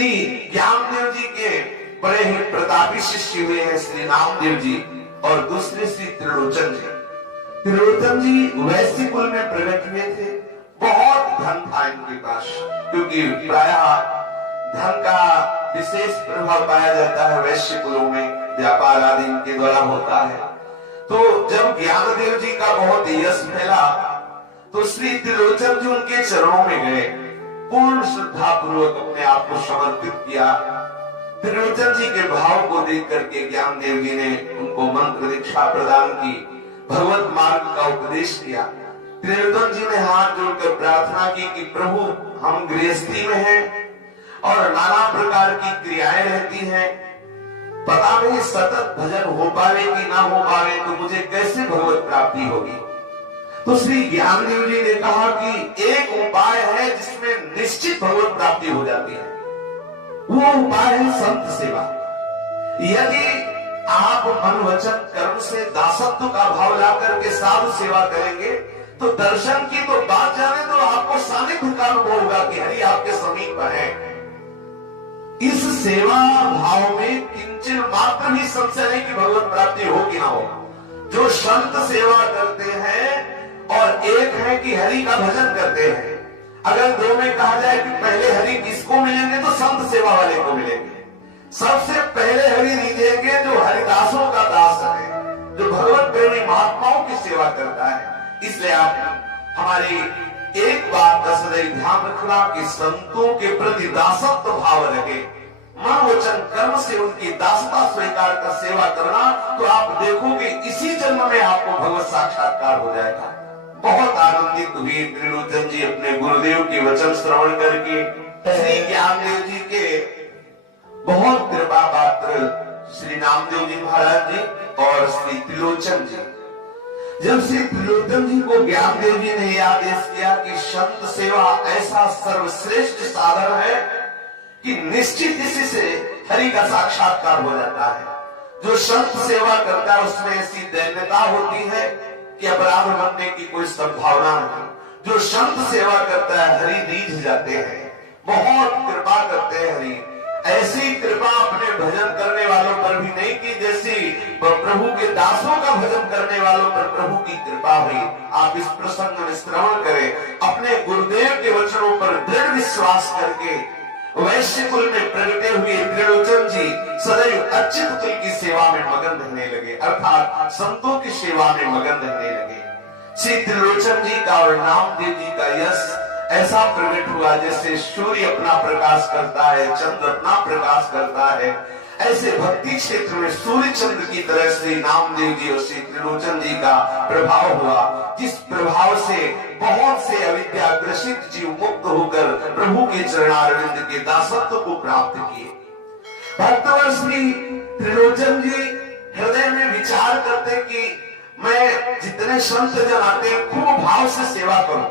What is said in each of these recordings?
श्री ज्ञानदेव जी के बड़े ही प्रतापी शिष्य हुए हैं श्री नामदेव जी, और दूसरे श्री त्रिलोचन जी। त्रिलोचन जी वैश्य कुल में प्रकट हुए थे। बहुत धन था इनके पास, क्योंकि प्रायः धन का विशेष प्रभाव पाया जाता है वैश्य कुलों में, व्यापार आदि इनके द्वारा होता है। तो जब ज्ञानदेव जी का बहुत यश फैला तो श्री त्रिलोचन जी उनके चरणों में गए, पूर्ण श्रद्धा पूर्वक अपने आप को समर्पित किया। त्रिलोचन जी के भाव को देख करके ज्ञानदेव जी ने उनको मंत्र दीक्षा प्रदान की, भगवत मार्ग का उपदेश किया। त्रिलोचन जी ने हाथ जोड़कर प्रार्थना की कि प्रभु, हम गृहस्थी में हैं और नाना प्रकार की क्रियाएं रहती हैं, पता नहीं सतत भजन हो पावे कि ना हो पावे, तो मुझे कैसे भगवत प्राप्ति होगी। तो श्री ज्ञानदेव जी ने कहा कि एक उपाय है जिसमें निश्चित भगवत प्राप्ति हो जाती है, वो उपाय है संत सेवा। यदि आप मन वचन कर्म से दासत्व का भाव ला करके साधु सेवा करेंगे तो दर्शन की तो बात जाने तो आपको सानिध्य का अनुभव होगा कि हरि आपके समीप है। इस सेवा भाव में किंचन मात्र भी संशय नहीं कि भगवत प्राप्ति हो कि ना हो। जो संत सेवा करते हैं और एक है कि हरि का भजन करते हैं, अगर दो में कहा जाए कि पहले हरि किसको मिलेंगे तो संत सेवा वाले को मिलेंगे। सबसे पहले हरि दीजिएंगे जो हरिदासों का दास है, जो भगवत प्रेमी महात्माओं की सेवा करता है। इसलिए आप हमारी एक बात का सदैव ध्यान रखना कि संतों के प्रति दासत्व भाव रखे, मन वचन कर्म से उनकी दासता स्वीकार कर सेवा करना, तो आप देखोगे इसी जन्म में आपको भगवत साक्षात्कार हो जाएगा। बहुत आनंदित हुए त्रिलोचन जी अपने गुरुदेव के वचन श्रवण करके। श्री ज्ञानदेव जी के बहुत कृपा पात्र श्री नामदेव जी महाराज जी और श्री त्रिलोचन जी, जब श्री त्रिलोचन जी को ज्ञानदेव जी ने यह आदेश किया कि संत सेवा ऐसा सर्वश्रेष्ठ साधन है कि निश्चित इसी से हरि का साक्षात्कार हो जाता है। जो संत सेवा करता है उसमें ऐसी दैन्यता होती है कि अपराध बनने की कोई संभावना नहीं। जो संत सेवा करता है हरि रीझ जाते हैं, बहुत कृपा करते हैं हरि। ऐसी कृपा अपने भजन करने वालों पर भी नहीं की जैसी प्रभु के दासों का भजन करने वालों पर प्रभु की कृपा हुई। आप इस प्रसंग में श्रवण करें, अपने गुरुदेव के वचनों पर दृढ़ विश्वास करके वैश्य कुल में प्रगटे हुए त्रिलोचन जी सदैव अच्युत कुल की सेवा में मगन रहने लगे, अर्थात संतों की सेवा में मगन रहने लगे। श्री त्रिलोचन जी का और नामदेव जी का यश ऐसा प्रकट हुआ जैसे सूर्य अपना प्रकाश करता है, चंद्र अपना प्रकाश करता है, ऐसे भक्ति क्षेत्र में सूर्य चंद्र की तरह श्री नामदेव जी और श्री त्रिलोचन जी का प्रभाव हुआ, जिस प्रभाव से बहुत से अविद्या ग्रसित जीव मुक्त होकर प्रभु के चरणारविंद के दासत्व को प्राप्त किए। भक्तवर श्री त्रिलोचन जी हृदय में विचार करते कि मैं जितने संत जन आते खूब भाव से सेवा करूं,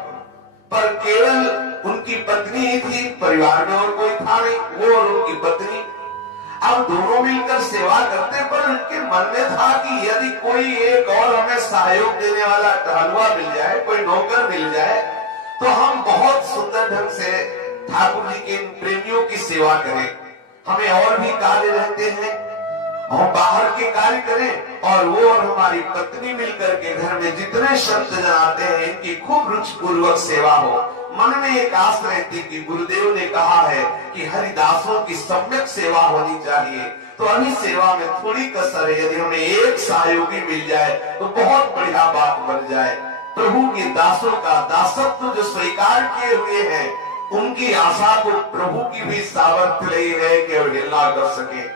पर केवल उनकी पत्नी ही थी, परिवार में और कोई था नहीं, वो और उनकी पत्नी। अब दोनों मिलकर सेवा करते, पर उनके मन में था कि यदि कोई एक और हमें सहयोग देने वाला टहलुआ मिल जाए, कोई नौकर मिल जाए, तो हम बहुत सुंदर ढंग से ठाकुर जी के इन प्रेमियों की सेवा करें। हमें और भी कार्य रहते हैं, हम बाहर के कार्य करें और वो और हमारी पत्नी मिलकर के घर में जितने संत जन आते हैं इनकी खूब रुचि पूर्वक सेवा हो। मन में एक आस रहती कि गुरुदेव ने कहा है कि हरिदासों की सम्यक सेवा होनी चाहिए, तो अभी सेवा में थोड़ी कसर है, यदि हमें एक सहयोगी मिल जाए तो बहुत बढ़िया बात बन जाए। प्रभु के दासों का दासत्व जो स्वीकार किए हुए हैं, उनकी आशा को प्रभु की भी सामर्थ्य नहीं है कि अवहेलना कर सके।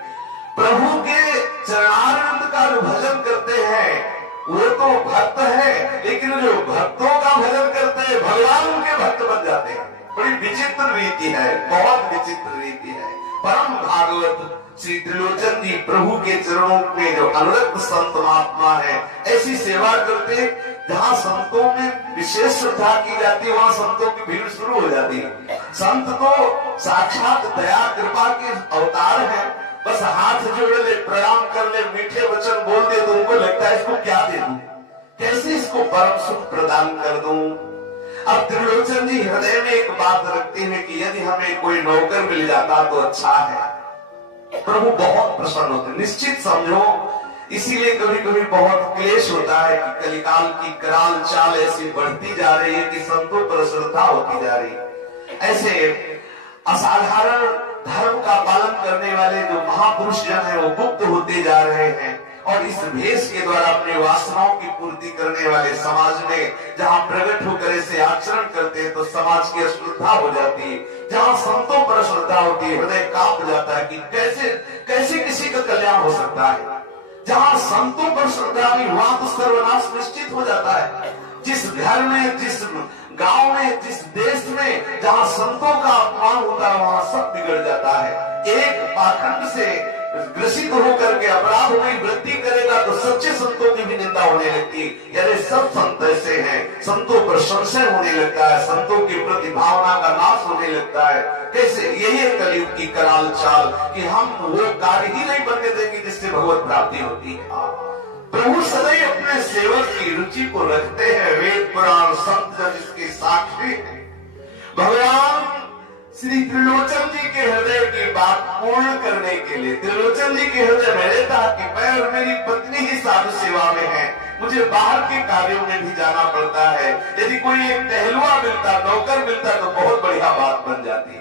प्रभु के चरणारविंद का जो भजन करते हैं वो तो भक्त है, लेकिन जो भक्तों का भजन करते हैं भगवान उनके भक्त बन जाते हैं। बड़ी विचित्र रीति है, बहुत विचित्र रीति है। परम भागवत श्री त्रिलोचन जी प्रभु के चरणों में जो अनुरक्त संत महात्मा है, ऐसी सेवा करते जहाँ संतों में विशेष श्रद्धा की जाती है, वहाँ संतों की भीड़ शुरू हो जाती है। संत तो साक्षात दया कृपा के अवतार है, बस हाथ जोड़ ले, प्रणाम कर ले, मीठे वचन बोल दे तो उनको लगता है इसको क्या दे दूं, कैसे इसको परम सुख प्रदान कर दूं। अब त्रिलोचन जी हृदय में एक बात रखते हैं कि यदि हमें कोई नौकर मिल जाता तो अच्छा है। प्रभु बहुत प्रसन्न होते, निश्चित समझो। इसीलिए कभी कभी बहुत क्लेश होता है कि कलिकाल की कराल चाल ऐसी बढ़ती जा रही है कि संतों पर श्रद्धा होती जा रही है। ऐसे असाधारण धर्म का पालन करने वाले जो महापुरुष जन है वो गुप्त होते जा रहे हैं, और इस भेष के द्वारा अपने वासनाओं की पूर्ति करने वाले समाज में जहां प्रकट होकर ऐसे आचरण करते हैं तो समाज की अश्रद्धा हो जाती है। जहां संतों पर श्रद्धा होती है हृदय कांप जाता है कि कैसे कैसे किसी का कल्याण हो सकता है। जहां संतों पर श्रद्धा नहीं वहां तो सर्वनाश निश्चित हो जाता है। जिस घर में, जिस गांव में, जिस देश में जहां संतों का अपमान होता है वहां सब बिगड़ जाता है। एक पाखंड से ग्रसित होकर के अपराध में वृद्धि करेगा तो सच्चे संतों की भी निंदा होने लगती है। यानी सब संत ऐसे हैं, संतों पर संशय होने लगता है, संतों की प्रति भावना का नाश होने लगता है। कैसे? यही है कलयुग की कराल चाल कि हम वो कार्य ही नहीं बनने देंगे जिससे भगवत प्राप्ति होती है। प्रभु सदैव अपने सेवक की रुचि को रखते हैं। वेद पुराण संत जन इसके साक्षी हैं। भगवान श्री त्रिलोचन जी के हृदय की बात पूर्ण करने के लिए त्रिलोचन जी के हृदय में रहता कि मैं और मेरी पत्नी ही साधु सेवा में है, मुझे बाहर के कार्यों में भी जाना पड़ता है। यदि कोई एक टहलुआ मिलता, नौकर मिलता तो बहुत बढ़िया बात बन जाती।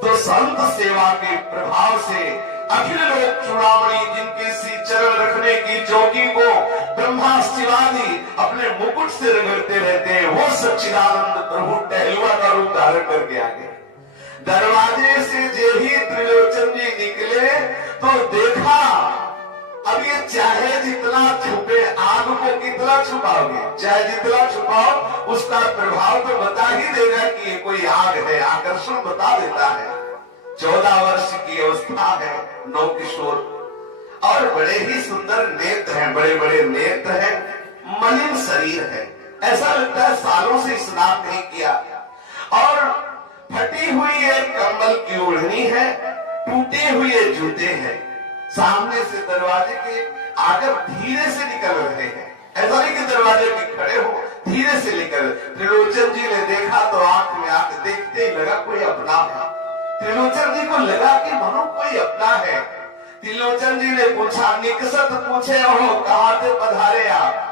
तो संत सेवा के प्रभाव से अखिल लोक चूड़ामणि जिनके सी चरण रखने की चौकी को ब्रह्मा शिवादि अपने मुकुट से रगड़ते रहते हैं, वो सच्चिदानंद प्रभु टहलुआ का रूप धारण करके आगे दरवाजे से जो ही त्रिलोचन जी निकले तो देखा अब ये चाहे जितना छुपे, आग को कितना छुपाओगे, चाहे जितना छुपाओ उसका प्रभाव तो बता ही देगा कि ये कोई आग है, आकर्षण बता देता है। 14 वर्ष की अवस्था है, नौ किशोर और बड़े ही सुंदर नेत्र हैं, बड़े बड़े नेत्र हैं, मलिन शरीर है, ऐसा लगता है सालों से स्नान नहीं किया, और फटी हुई एक कंबल की ओढ़नी है, टूटे हुए जूते हैं। सामने से दरवाजे के आकर धीरे से निकल रहे हैं, ऐसा नहीं कि दरवाजे पे खड़े हो, धीरे से निकल। त्रिलोचन जी ने देखा तो आंख में आंख देखते ही लगा कोई अपना है। त्रिलोचन जी को लगा कि मानो कोई अपना है। त्रिलोचन जी ने पूछा, निकसत पूछे हो कहां से पधारे आप?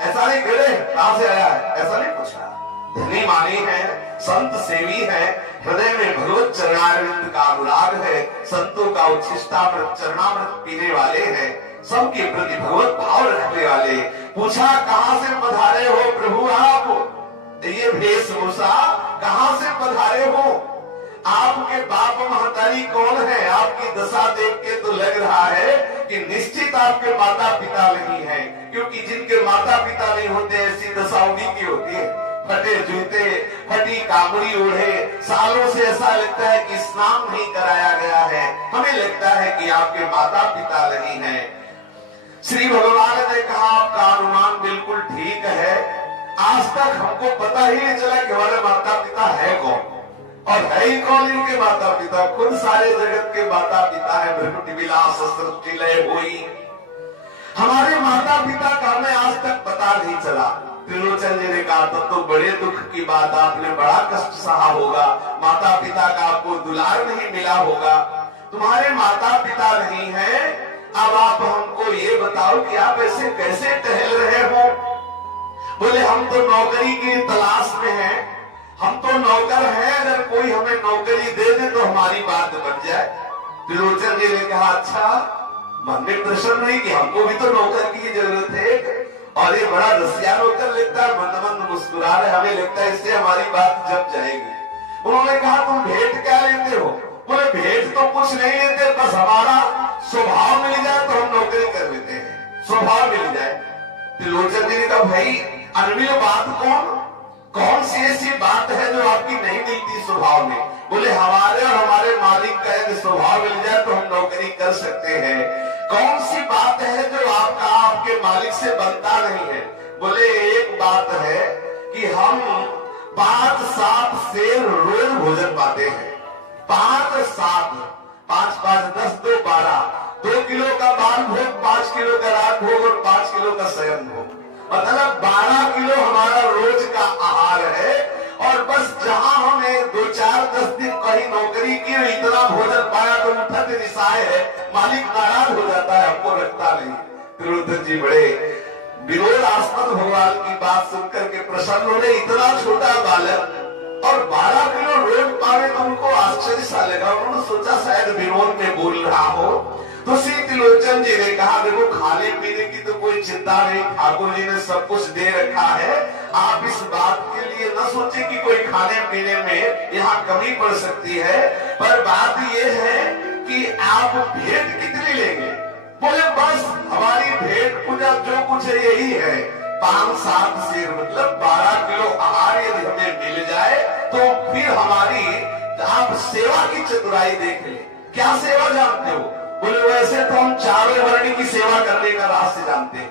ऐसा नहीं करे कहां से आया है, ऐसा नहीं पूछा। धनी मानी है, संत सेवी है, हृदय में भगवत चरणारविंद का अनुराग है, संतों का उच्छिष्टामृत चरणामृत पीने वाले हैं, सबके प्रति भगवत भाव रखने वाले। पूछा कहां से पधारे हो प्रभु आप? ये वेशभूषा कहां से पधारे हो? आपके बाप महतारी कौन है? आपकी दशा देख के तो लग रहा है कि निश्चित आपके माता पिता नहीं है, क्योंकि जिनके माता पिता नहीं होते ऐसी दशा उन्हीं की होती है। फटे जूते, फटी काबड़ी ओढ़े, सालों से ऐसा लगता है कि स्नान नहीं कराया गया है, हमें लगता है कि आपके माता पिता नहीं है। श्री भगवान ने कहा आपका अनुमान बिल्कुल ठीक है, आज तक हमको पता ही नहीं चला कि हमारे माता पिता है कौन, और है ही कौन इनके माता पिता? खुद सारे जगत के माता पिता है, भ्रकुटी विलास सृष्टि लय हुई। हमारे माता पिता का हमें आज तक पता नहीं चला। त्रिलोचन जी ने कहा तब तो बड़े दुख की बात, आपने बड़ा कष्ट सहा होगा, माता पिता का आपको दुलार नहीं मिला होगा, तुम्हारे माता पिता नहीं है। अब आप हमको ये बताओ कि आप ऐसे कैसे टहल रहे हो? बोले हम तो नौकरी की तलाश में हैं, हम तो नौकर हैं, अगर कोई हमें नौकरी दे दे तो हमारी बात बन जाए। त्रिलोचन जी ने कहा अच्छा, मन में प्रश्न नहीं कि हमको भी तो नौकर की जरूरत है, और ये बड़ा रसिया नौकर लगता है, मंद मंद मुस्कुरा रहे, हमें लगता है इससे हमारी बात जम जाएगी। उन्होंने कहा तुम भेंट क्या लेते हो? बोले भेंट तो कुछ नहीं लेते, बस हमारा स्वभाव मिल जाए तो हम नौकरी कर लेते हैं, स्वभाव मिल जाए। त्रिलोचन जी ने कहा भाई अनमिल बात कौन सी ऐसी बात है जो आपकी नहीं मिलती स्वभाव में? बोले हमारे और हमारे मालिक का यदि स्वभाव मिल जाए तो हम नौकरी कर सकते हैं। कौन सी बात है जो आपका आपके मालिक से बनता नहीं है? बोले एक बात है कि हम 5-7 शेर रोज भोजन पाते हैं। 5-7, 5-5 10 2 12, 2 किलो का बाल भोग, 5 किलो का रात भोग और 5 किलो का शयन भोग, मतलब 12 किलो हमारा रोज का आहार है। और बस जहां हमें 2-4-10 दिन कहीं नौकरी की इतना भोजन पाया तो उठत रिसाए है, मालिक नाराज हो जाता है, हमको रखता नहीं। त्रिलोचन जी बड़े विरोधास्पद भगवान की बात सुनकर के प्रसन्न हो रहे। इतना छोटा बालक और 12 किलो रोज पावे तो उनको आश्चर्य सा लगा। उन्होंने सोचा शायद विनोद में बोल रहा हो। तो श्री त्रिलोचन जी ने कहा देखो खाने पीने की तो कोई चिंता नहीं, ठाकुर जी ने सब कुछ दे रखा है, आप इस बात के लिए न सोचे कि कोई खाने पीने में यहाँ कमी पड़ सकती है। पर बात ये है कि आप भेंट कितनी लेंगे? बोले बस हमारी भेंट पूजा जो कुछ है यही है, 5-7 शेर मतलब 12 किलो आहार यदि हमें मिल जाए तो फिर हमारी आप सेवा की चतुराई देख ले। क्या सेवा जानते हो? बोले वैसे तो हम चारों वर्ण की सेवा करने का रास्ते जानते हैं,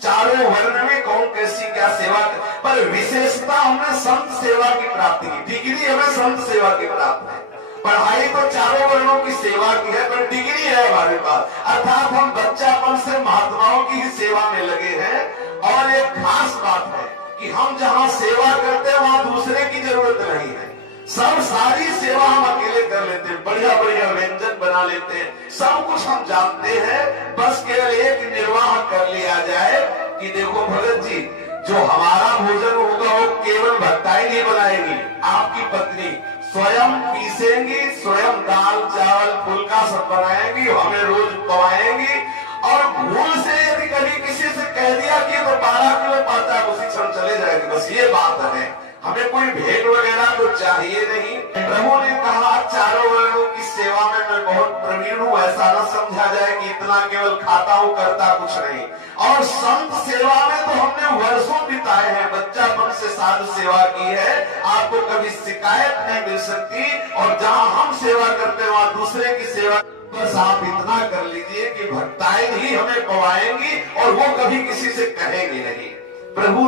चारों वर्ण में कौन कैसी क्या सेवा पर विशेषता हमने संत सेवा की प्राप्ति की। डिग्री हमें संत सेवा की प्राप्त है, पढ़ाई तो चारों वर्णों की सेवा की है, पर डिग्री है हमारे पास, अर्थात हम बच्चापन से महात्माओं की ही सेवा में लगे हैं। और एक खास बात है कि हम जहाँ सेवा करते हैं वहां दूसरे की जरूरत नहीं है, सब सारी सेवा हम अकेले कर लेते हैं, बढ़िया बढ़िया व्यंजन बना लेते हैं, सब कुछ हम जानते हैं, बस केवल एक निर्वाह कर लिया जाए कि देखो भगत जी जो हमारा भोजन होगा वो केवल भक्ताई नहीं बनाएगी, आपकी पत्नी स्वयं पीसेंगी, स्वयं दाल चावल फुल्का सब बनाएंगी, हमें रोज पवाएंगी। और भूल से यदि कभी किसी से कह दिया कि तो 12 किलो पाता है उसी क्षण चले जाएंगे, बस ये बात है, हमें कोई भेंट वगैरह तो चाहिए नहीं। प्रभु ने कहा चारों वर्णों की सेवा में मैं बहुत प्रवीण हूँ, ऐसा न समझा जाए कि इतना केवल खाता हूँ करता कुछ नहीं। और संत सेवा में तो हमने वर्षों बिताए हैं, बच्चापन से साधु सेवा की है, आपको कभी शिकायत नहीं मिल सकती। और जहाँ हम सेवा करते हैं वहाँ दूसरे की सेवा, बस आप इतना कर लीजिए कि भक्ताएं ही हमें पवाएंगी और वो कभी किसी से कहेंगे नहीं। प्रभु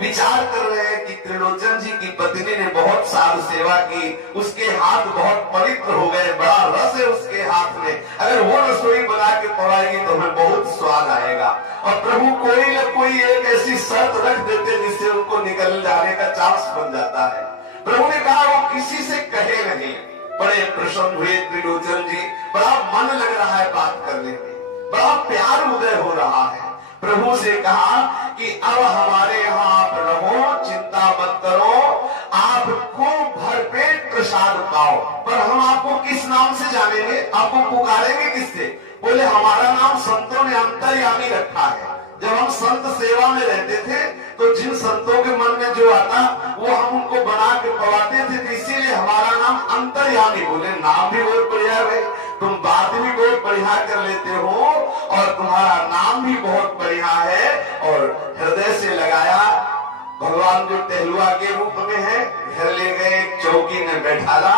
विचार कर रहे हैं कि त्रिलोचन जी की पत्नी ने बहुत साधु सेवा की, उसके हाथ बहुत पवित्र हो गए, बड़ा रस है उसके हाथ में, अगर वो रसोई बना के पवाएगी तो हमें बहुत स्वाद आएगा। और प्रभु कोई न कोई एक ऐसी शर्त रख देते जिससे उनको निकल जाने का चांस बन जाता है। प्रभु ने कहा वो किसी से कहे नहीं। बड़े प्रसन्न हुए त्रिलोचन जी, बड़ा मन लग रहा है बात करने में, बड़ा प्यार उदय हो रहा है। प्रभु से कहा कि अब हमारे यहाँ आप रहो, चिंता मत करो, आपको भरपेट प्रसाद पाओ। पर हम आपको किस नाम से जानेंगे, आपको पुकारेंगे किससे? बोले हमारा नाम संतों ने अंतर्यामी रखा है। जब हम संत सेवा में रहते थे तो जिन संतों के मन में जो आता वो हम उनको बना के पवाते थे, इसीलिए हमारा नाम अंतर्यामी। बोले नाम भी बहुत बढ़िया है, तुम बात भी बहुत बढ़िया कर लेते हो और तुम्हारा नाम भी बहुत बढ़िया है। और हृदय से लगाया, भगवान जो टहलुआ के रूप में है, घर ले गए, चौकी में बैठाला,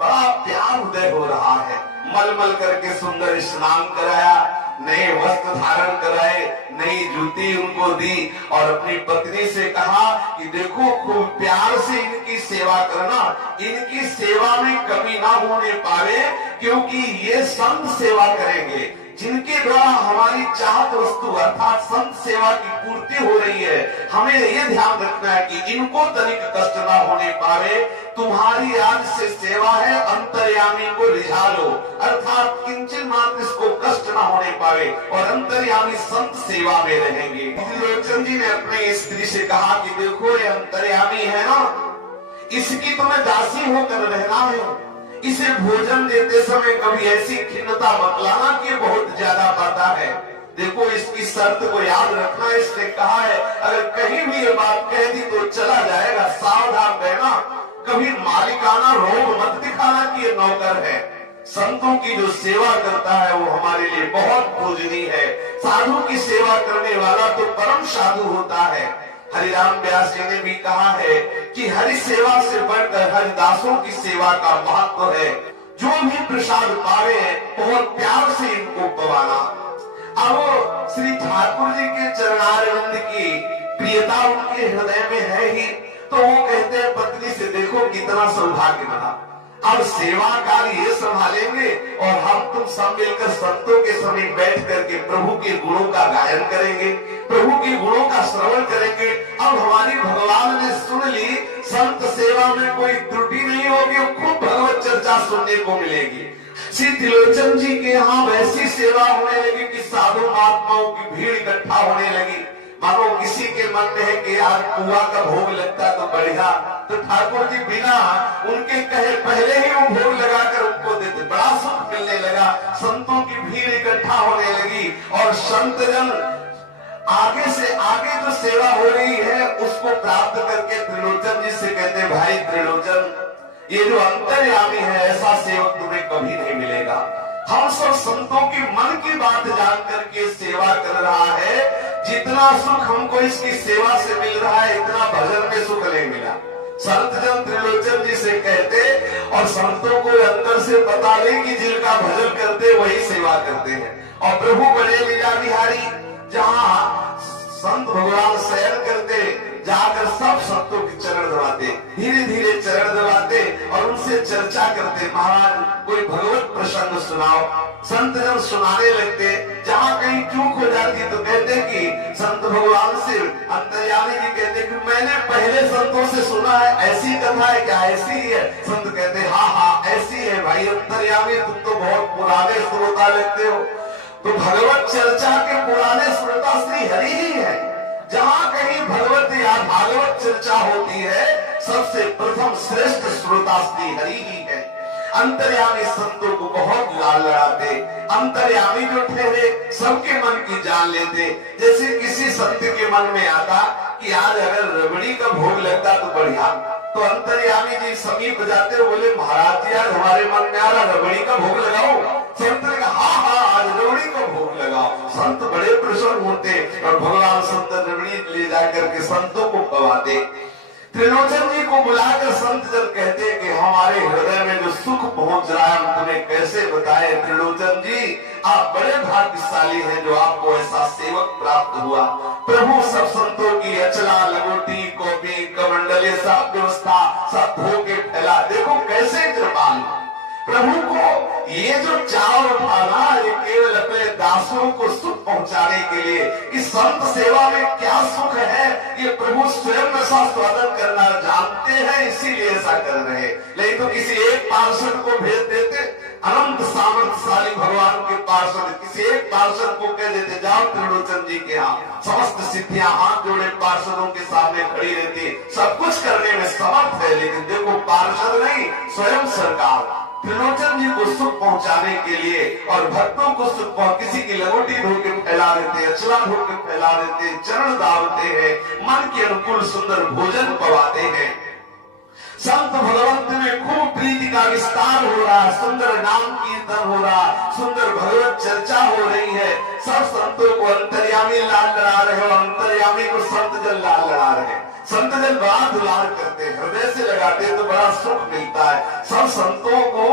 बड़ा प्यार उदय हो रहा है। मलमल करके सुंदर स्नान कराया, नए वस्त्र धारण कराए, नई जूती उनको दी और अपनी पत्नी से कहा कि देखो खूब प्यार से इनकी सेवा करना, इनकी सेवा में कमी ना होने पावे, क्योंकि ये संत सेवा करेंगे जिनके द्वारा हमारी चाहत वस्तु अर्थात संत सेवा की पूर्ति हो रही है। हमें ये ध्यान रखना है कि इनको तनिक कष्ट ना होने पावे। तुम्हारी आज से सेवा है, अंतर्यामी को रिझा लो, अर्थात किंचन मात्र इसको कष्ट ना होने पावे और अंतर्यामी संत सेवा में रहेंगे। त्रिलोचन जी ने अपनी स्त्री से कहा कि देखो ये अंतर्यामी है ना, इसकी तुम्हें दासी होकर रहना है, इसे भोजन देते समय कभी ऐसी खिन्नता मत लाना कि बहुत ज्यादा पाता है। देखो इसकी शर्त को याद रखना, इसने कहा है अगर कहीं भी ये बात कह दी तो चला जाएगा, सावधान रहना, कभी मालिकाना रोग मत दिखाना कि ये नौकर है। संतों की जो सेवा करता है वो हमारे लिए बहुत पूजनीय है। साधु की सेवा करने वाला तो परम साधु होता है। हरिराम व्यास जी ने भी कहा है कि हरि सेवा से बढ़कर हरिदासों की सेवा का महत्व है। जो भी प्रसाद पावे बहुत प्यार से इनको पवाना। अब श्री ठाकुर जी के चरणारविंद की प्रियता उनके हृदय में है ही, तो वो कहते हैं पत्नी से देखो कितना सौभाग्य बना, अब सेवा कार्य ये संभालेंगे और हम तुम सब मिलकर संतों के समीप बैठ करके प्रभु के गुणों का गायन करेंगे, प्रभु के गुणों का श्रवण करेंगे। अब हमारी भगवान ने सुन ली, संत सेवा में कोई त्रुटि नहीं होगी, खूब भगवत चर्चा सुनने को मिलेगी। श्री त्रिलोचन जी के यहाँ वैसी सेवा होने लगी कि साधु महात्माओं की भीड़ इकट्ठा होने लगी। मानो किसी के मन में है कि आज पुआ का भोग लगता तो बढ़िया, तो ठाकुर जी बिना उनके कहे पहले ही वो भोग लगाकर उनको देते, बड़ा सुख मिलने लगा। संतों की भीड़ इकट्ठा होने लगी और संतजन आगे से आगे जो सेवा हो रही है उसको प्राप्त करके त्रिलोचन जी से कहते, भाई त्रिलोचन, ये जो अंतर्यामी है ऐसा सेवक तुम्हें कभी नहीं मिलेगा। हम सब संतों की मन की बात जान करके सेवा कर रहा है, जितना सुख हमको इसकी सेवा से मिल रहा है इतना भजन में सुख नहीं मिला। संत जन त्रिलोचन जी से कहते, और संतों को अंदर से पता नहीं कि जिनका भजन करते वही सेवा करते हैं। और प्रभु बड़े लीला बिहारी जहाँ संत भगवान शयन करते, जाकर सब संतों के चरण दबाते, धीरे धीरे चरण दबाते और उनसे चर्चा करते, महाराज कोई भगवत प्रसंग सुनाओ। संत जन सुनाने लगते, जहाँ कहीं चूक हो जाती तो कहते कि संत भगवान से अंतर्यामी जी कहते कि मैंने पहले संतों से सुना है, ऐसी कथा है क्या? ऐसी ही है। संत कहते हाँ हाँ ऐसी है भाई अंतर्यामी, तुम तो बहुत पुराने श्रोता लगते हो। तो भगवत चर्चा के पुराने श्रोता श्री हरि ही है। जहाँ कहीं भगवत या भागवत चर्चा होती है सबसे प्रथम श्रेष्ठ श्रोता श्री हरि ही है। अंतर्यामी संतों को बहुत लाल लड़ाते, अंतर्यामी जो ठहरे सबके मन की जान लेते। जैसे किसी संत के मन में आता कि आज अगर रबड़ी का भोग लगता तो बढ़िया, तो अंतर्यामी जी समीप जाते हो, बोले महाराज जी आज हमारे मन में आ रहा रबड़ी का भोग लगाओ। संत ने कहा हाँ हाँ आज रबड़ी का भोग लगाओ। संत बड़े प्रसन्न होते और भगवान संत रबड़ी ले जाकर के संतों को खवाते। त्रिलोचन जी को बुलाकर संत जन कहते कि हमारे हृदय में जो सुख पहुंच रहा है हम तुम्हें कैसे बताए। त्रिलोचन जी आप बड़े भाग्यशाली हैं जो आपको ऐसा सेवक प्राप्त हुआ। प्रभु सब संतों की अचला लगोटी कॉपी कमंडले सब व्यवस्था सब धो के फैला। देखो कैसे कृपालु प्रभु को ये जो चाव था ना, ये केवल अपने दासों को सुख पहुंचाने के लिए। इस संत सेवा में क्या सुख है ये प्रभु स्वयं ऐसा स्वागत करना जानते हैं, इसीलिए ऐसा कर रहे हैं। नहीं तो किसी एक पार्षद को भेज देते, अनंत सामर्थ्यशाली भगवान के पार्षद किसी एक पार्षद को कह देते जाओ त्रिलोचन जी के यहाँ, समस्त सिद्धियां हाथ जोड़े पार्षदों के सामने खड़ी रहती, सब कुछ करने में समर्थ है। लेकिन देखो पार्षद नहीं स्वयं सरकार त्रिलोचन जी को सुख पहुंचाने के लिए और भक्तों को सुख किसी की लगोटी धो के फैला देते, अचला धो के फैला देते, चरण दावते हैं, मन के अनुकूल सुंदर भोजन पवाते हैं। संत भगवंत में खूब प्रीति का विस्तार हो रहा है, सुंदर नाम कीर्तन हो रहा, सुंदर भगवत चर्चा हो रही है। सब संतों को अंतर्यामी लाल लड़ा रहे और अंतर्यामी को संत जन लाल लड़ा रहे। संत जन बड़ा दुलार करते, हृदय से लगाते तो बड़ा सुख मिलता है। सब संतों को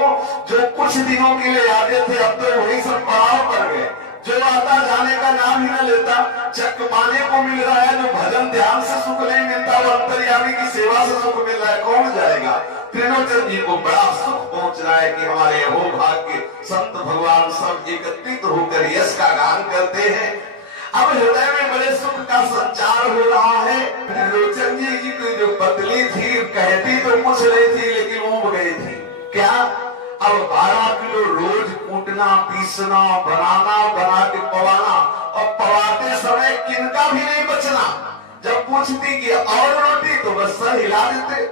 जो कुछ दिनों के लिए आते थे अब तो वही सब पड़ाव कर गए। जो आता जाने का नाम ही न लेता, चक पाने को मिल रहा है। जो भजन ध्यान से सुख नहीं मिलता वो अंतर्यामी की सेवा से सुख मिल रहा है, कौन जाएगा? त्रिलोचन जी को बड़ा सुख पहुंच रहा है कि हमारे हो भाग्य संत भगवान सब एकत्रित होकर यश का गान करते हैं। अब हृदय में बड़े सुख का संचार हो रहा है। त्रिलोचन जी की जो पतली थी कहती तो कुछ नहीं थी लेकिन ऊब गई थी। क्या? अब 12 किलो रोज कूटना पीसना बनाना बना के पवाना और पवाते समय किनका भी नहीं बचना। जब पूछती कि और रोटी तो बस सर हिला देते।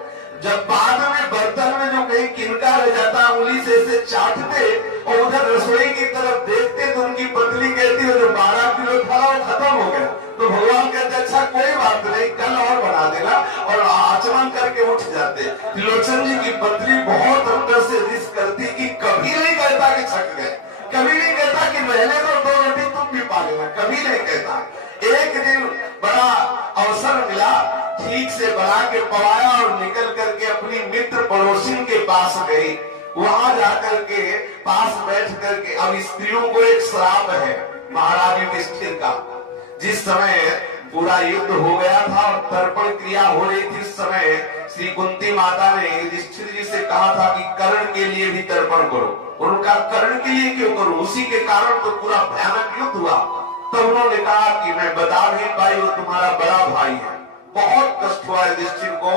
जब बाद में बर्तन में जो कहीं किनका रह जाता उंगली से इसे चाटते और उधर रसोई की तरफ देखते तो उनकी पतली कहती है जो 12 किलो था वो खत्म हो गया। तो भगवान कहते अच्छा कोई बात नहीं कल और बना देना और आचमन करके उठ जाते। त्रिलोचन जी की पतली बहुत अंदर से रिस करती कि कभी नहीं कहता कि छक गए, कभी नहीं कहता कि मैंने तो 2 रोटी तुम भी पा लेना, कभी नहीं कहता। एक दिन बड़ा अवसर मिला, ठीक से बना के पवाया और निकल करके अपनी मित्र पड़ोसी के पास गई। वहां जाकर के पास बैठ करके, अब स्त्रियों को एक श्राप है महाराज युधिष्ठिर का। जिस समय पूरा युद्ध हो गया था और तर्पण क्रिया हो रही थी उस समय श्री कुंती माता ने युधिष्ठिर जी से कहा था कि कर्ण के लिए भी तर्पण करो। उनका कर्ण के लिए क्यों करूं, उसी के कारण तो पूरा भयानक युद्ध हुआ। तो उन्होंने कहा कि मैं बता नहीं पाई, वो तुम्हारा बड़ा भाई है। बहुत कष्ट हुआ युधिष्ठिर को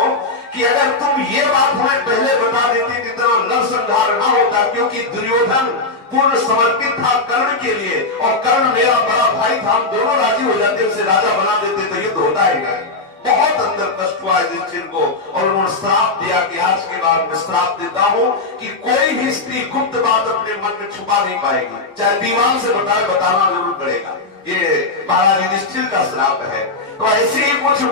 कि अगर तुम ये बात हमें पहले बता देती तो नरसंहार ना होता, क्योंकि दुर्योधन पूर्ण समर्पित था कर्ण के लिए और कर्ण मेरा बड़ा भाई था, हम दोनों राजी हो जाते, उसे राजा बना देते तो युद्ध होता ही नहीं। बहुत अंदर कष्ट हुआ युधिष्ठिर को और उन्होंने श्राप दिया कि आज के बाद मैं श्राप देता हूं कि कोई भी स्त्री गुप्त बात अपने मन में छुपा नहीं पाएगी, चाहे दीवान से बताना जरूर पड़ेगा। ये महाराज युधिष्ठिर का श्राप है। तो ऐसे ही कुछ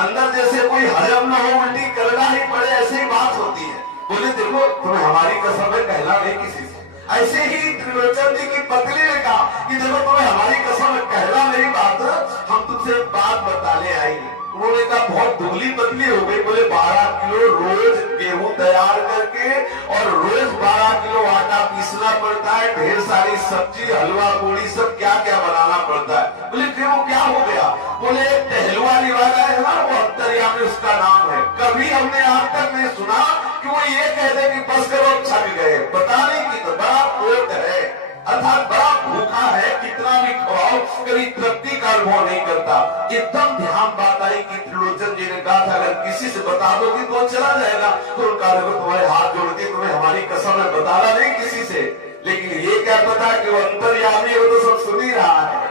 अंदर जैसे कोई हजम न हो, उल्टी करना ही पड़े, ऐसे ही बात होती है। बोले देखो तुम्हें हमारी कसम है, कहना नहीं किसी से। ऐसे ही त्रिलोचन जी की पत्नी ने कहा कि देखो तुम्हें हमारी कसम है, कहना नहीं बात, हम तुमसे बात बताने आएंगे। उन्होंने कहा बहुत दुबली पतली हो गई। बोले 12 किलो रोज गेहूं तैयार करके और रोज 12 किलो आटा पीसना पड़ता है, ढेर सारी सब्जी हलवा पूड़ी सब क्या क्या बनाना पड़ता है। बोले क्यों क्या हो गया? बोले टहलुआ निवाला है ना, वो अंतर्यामी उसका नाम है। कभी हमने आज तक नहीं सुना कि वो ये कह दे कि बस करो छक गए। पता नहीं कि तो बड़ा पेट है, अर्थात बड़ा भूखा है, कितना भी खवाओ कभी तृप्ति का अनुभव नहीं करता। एकदम ध्यान बात आई कि त्रिलोचन जी ने कहा था अगर किसी से बता दोगी तो चला जाएगा। तो उनका देखो तुम्हारे हाथ जोड़ के तुम्हें हमारी कसम है, बताना नहीं किसी से। लेकिन ये क्या पता कि वो अंतर्यामी हो तो सब सुन ही रहा है।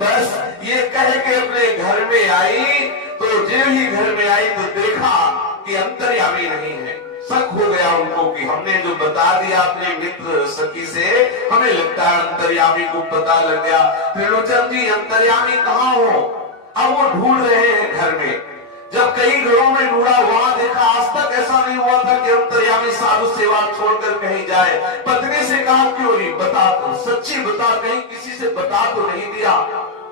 बस ये कह के अपने घर में आई, तो जो ही घर में आई तो देखा कि अंतर्यामी नहीं है। शक हो गया उनको कि हमने जो बता दिया अपने मित्र सखी से, हमें लगता है अंतर्यामी को पता लग गया। त्रिलोचन जी अंतर्यामी कहाँ हो? अब वो ढूंढ रहे हैं घर में। जब कई घरों में ढूंढा, वहां देखा, आज तक ऐसा नहीं हुआ था कि अंतर्यामी साधु सेवा छोड़कर कहीं जाए। पत्नी से कहा क्यों नहीं, बता तो, सच्ची बता, कहीं किसी से बता तो नहीं दिया?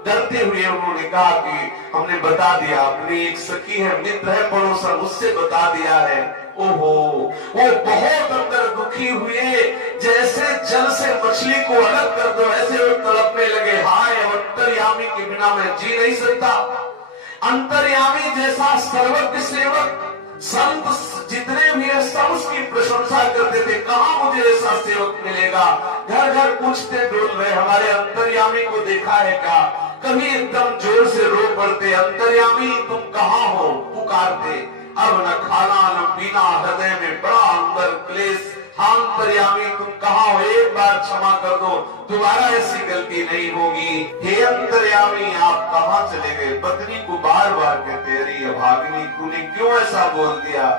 डरते हुए उन्होंने कहा कि हमने बता दिया, अपनी एक सखी है, मित्र है, पड़ोसन, उससे बता दिया है। ओहो, वो बहुत अंदर दुखी हुए, जैसे जल से मछली को अलग कर दो ऐसे वो तड़पने लगे। हाय, अंतर्यामी के बिना मैं जी नहीं सकता। अंतर्यामी जैसा सर्वज्ञ सेवक, संत जितने भी है सब उसकी प्रशंसा करते थे, कहां मुझे ऐसा सेवक मिलेगा। घर घर पूछते डोल रहे, हमारे अंतर्यामी को देखा है क्या? कभी एकदम जोर से रो पड़ते, अंतर्यामी तुम कहां हो, पुकारते। अब न खाना न पीना, हृदय में बड़ा अंदर क्लेश। हाँ अंतर्यामी तुम कहां हो, एक बार क्षमा कर दो, दोबारा ऐसी गलती नहीं होगी। हे अंतर्यामी आप कहां चले गए? पत्नी को बार बार कहते, अरे अभागिनी तूने क्यों ऐसा बोल दिया?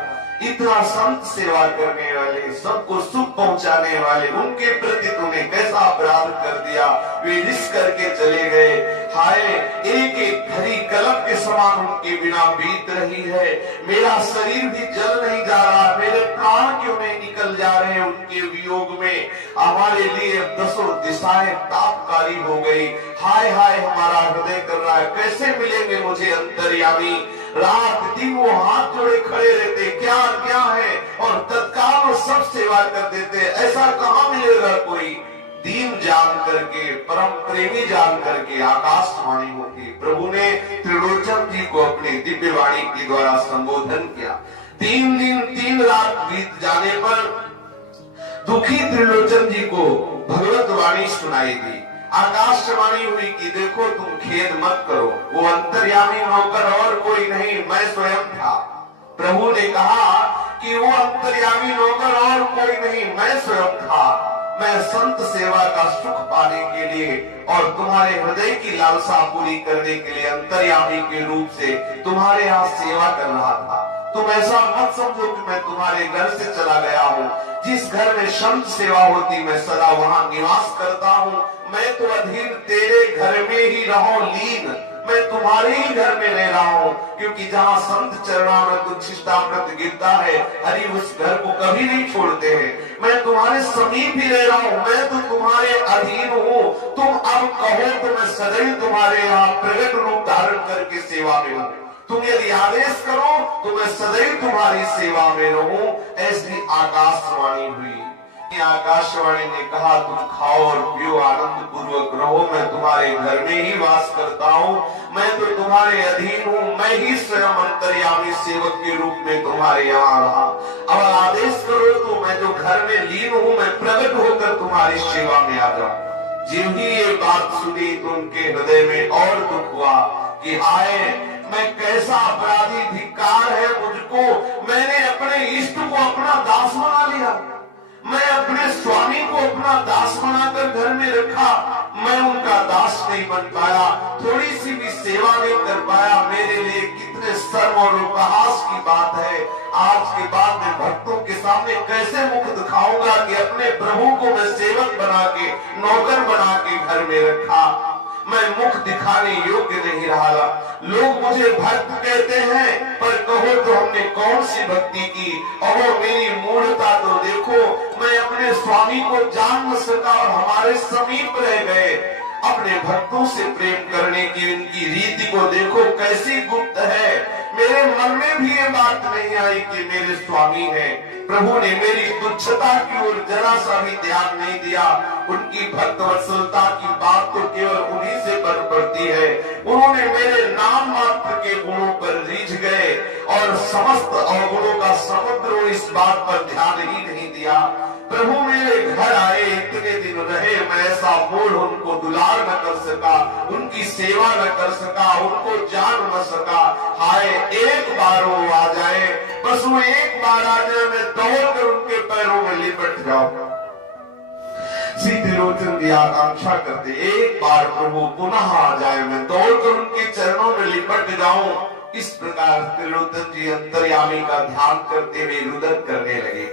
इतना संत सेवा करने वाले, सबको सुख पहुंचाने वाले, उनके प्रति तूने कैसा अपराध कर दिया? वे रिस करके चले गए। हाय, एक एक घड़ी कलम के समान उनके बिना बीत रही है। मेरा शरीर भी जल नहीं जा रहा, मेरे प्राण क्यों नहीं निकल जा रहे उनके वियोग में? हमारे लिए दसों दिशाएं तापकारी हो गई। हाय हाय, हमारा हृदय कर रहा है, कैसे मिलेंगे मुझे अंतर्यामी? रात दिन वो हाथ जोड़े खड़े रहते, क्या क्या है, और तत्काल वो सब सेवा कर देते। ऐसा कहां मिलेगा कोई? दीन जान करके, परम प्रेमी जान करके आकाशवाणी होती। प्रभु ने त्रिलोचन जी को अपनी दिव्य वाणी के द्वारा संबोधन किया। 3 दिन 3 रात बीत जाने पर दुखी त्रिलोचन जी को भगवत वाणी सुनाई दी। आकाशवाणी हुई कि देखो तुम खेद मत करो, वो अंतर्यामी होकर और कोई नहीं, मैं स्वयं था। प्रभु ने कहा कि वो अंतर्यामी होकर और कोई नहीं, मैं स्वयं था। मैं संत सेवा का सुख पाने के लिए और तुम्हारे हृदय की लालसा पूरी करने के लिए अंतर्यामी के रूप से तुम्हारे यहाँ सेवा कर रहा था। तुम ऐसा मत समझो कि मैं तुम्हारे घर से चला गया हूँ। जिस घर में संत सेवा होती मैं सदा वहाँ निवास करता हूँ। मैं तो अधीन तेरे घर में ही रहूं लीन, मैं तुम्हारे ही घर में रह रहा हूँ, क्योंकि जहाँ संत चरणामृत उच्छिष्टामृत गिरता है, हरि उस घर को कभी नहीं छोड़ते हैं। मैं तुम्हारे समीप ही रह रहा हूँ, मैं तो तुम्हारे अधीन हूँ। तुम अब कहो तो मैं सदैव तुम्हारे यहाँ प्रकट रूप धारण करके सेवा में हूँ। तुम यदि आदेश करो तो मैं सदैव तुम्हारी सेवा में रहूं। ऐसी आकाशवाणी हुई। आकाशवाणी ने कहा तुम खाओ और पियो, आनंद पूर्वक रहो, मैं तुम्हारे घर में ही वास करता हूँ, मैं तो तुम्हारे अधीन हूँ, मैं ही स्वयं अंतर्यामी सेवक के रूप में तुम्हारे यहाँ रहा। अब आदेश करो तो मैं जो घर में लीन हूँ, मैं प्रकट होकर तुम्हारी सेवा में आ जाऊं। जिन ही ये बात सुनी तो उनके हृदय में और दुख हुआ कि हाय, मैं कैसा अपराधी, धिक्कार है मुझको, मैंने अपने इष्ट को अपना दास बना लिया, मैं अपने स्वामी को अपना दास बनाकर घर में रखा, मैं उनका दास नहीं बन पाया, थोड़ी सी भी सेवा नहीं कर पाया, मेरे लिए कितने शर्म और उपहास की बात है। आज के बाद मैं भक्तों के सामने कैसे मुख दिखाऊंगा कि अपने प्रभु को मैं सेवक बना के, नौकर बना के घर में रखा, मैं मुख दिखाने योग्य नहीं रहा। लोग मुझे भक्त कहते हैं, पर कहो तो हमने कौन सी भक्ति की, और वो मेरी मूढ़ता तो देखो, मैं अपने स्वामी को जान न सका और हमारे समीप रह गए। अपने भक्तों से प्रेम करने की इनकी रीति को देखो कैसी गुप्त है। मेरे मन में भी ये बात नहीं आई कि मेरे स्वामी है। प्रभु ने मेरी तुच्छता की ओर जरा सा भी ध्यान नहीं दिया। उनकी भक्त वत्सलता की बात तो केवल उन्हीं से बन पड़ती है। उन्होंने मेरे नाम मात्र के गुणों पर रीझ गए और समस्त अवगुणों का समुद्र इस बात पर ध्यान ही नहीं दिया। प्रभु मेरे घर आए, इतने दिन रहे, मैं ऐसा मूल उनको दुलार न कर सका, उनकी सेवा न कर सका, उनको जान न सका। हाय, एक बार वो आ जाए, बस वो एक बार आ जाए, मैं दौड़कर उनके पैरों में लिपट जाऊं। श्री त्रिलोचन की आकांक्षा करते, एक बार प्रभु पुनः आ जाए, मैं दौड़कर उनके चरणों में लिपट जाऊं। इस प्रकार त्रिलोचन जी अंतर्यामी का ध्यान करते हुए रुदन करने लगे।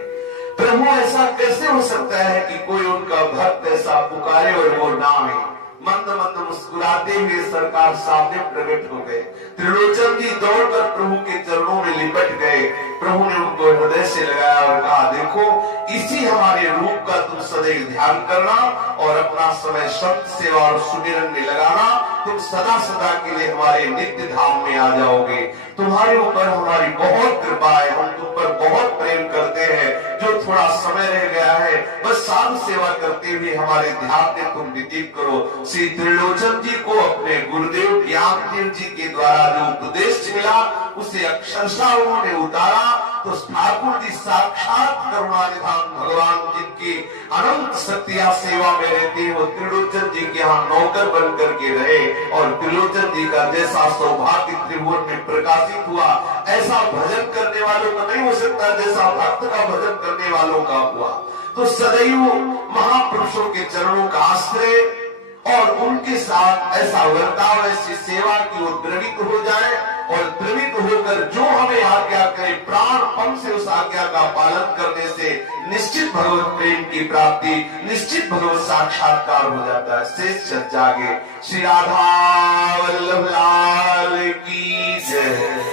प्रभु ऐसा कैसे हो सकता है कि कोई उनका भक्त ऐसा पुकारे और वो ना आए। मंद मंद मुस्कुराते हुए सरकार सामने प्रकट हो गए। त्रिलोचन जी दौड़कर प्रभु के चरणों में लिपट गए। प्रभु ने उनको हृदय से लगाया और कहा, देखो, इसी हमारे रूप का तुम सदैव ध्यान करना और अपना समय संत सेवा और सुमिरन में लगाना। तुम सदा सदा के लिए हमारे नित्य धाम में आ जाओगे। तुम्हारे ऊपर हमारी बहुत कृपा है, हम तुम पर बहुत प्रेम करते हैं। जो थोड़ा समय रह गया है, बस साधु सेवा करते हुए हमारे ध्यान में तुम व्यतीत करो। श्री त्रिलोचन जी को अपने गुरुदेव ज्ञानदेव जी के द्वारा जो उपदेश मिला, उसे अक्षरशः उन्होंने उतारा तो ठाकुर जी साक्षात करुणानिधान भगवान जिनकी अनंत सत्या सेवा में रहते हैं, वो त्रिलोचन जी के यहाँ नौकर बन करके रहे। और त्रिलोचन जी का जैसा सौभाग्य त्रिभुवन में प्रकाशित हुआ, ऐसा भजन करने वालों का नहीं हो सकता जैसा भक्त का भजन करने वालों का हुआ। तो सदैव महापुरुषों के चरणों का आश्रय और उनके साथ ऐसा वर्ताव, ऐसी सेवा की ओर द्रवित हो जाए और द्रवित होकर जो हमें आज्ञा करे, प्राणपण से उस आज्ञा का पालन करने से निश्चित भगवत प्रेम की प्राप्ति, निश्चित भगवत साक्षात्कार हो जाता है। शेष सच जागे। श्री राधा वल्लभ लाल की जय।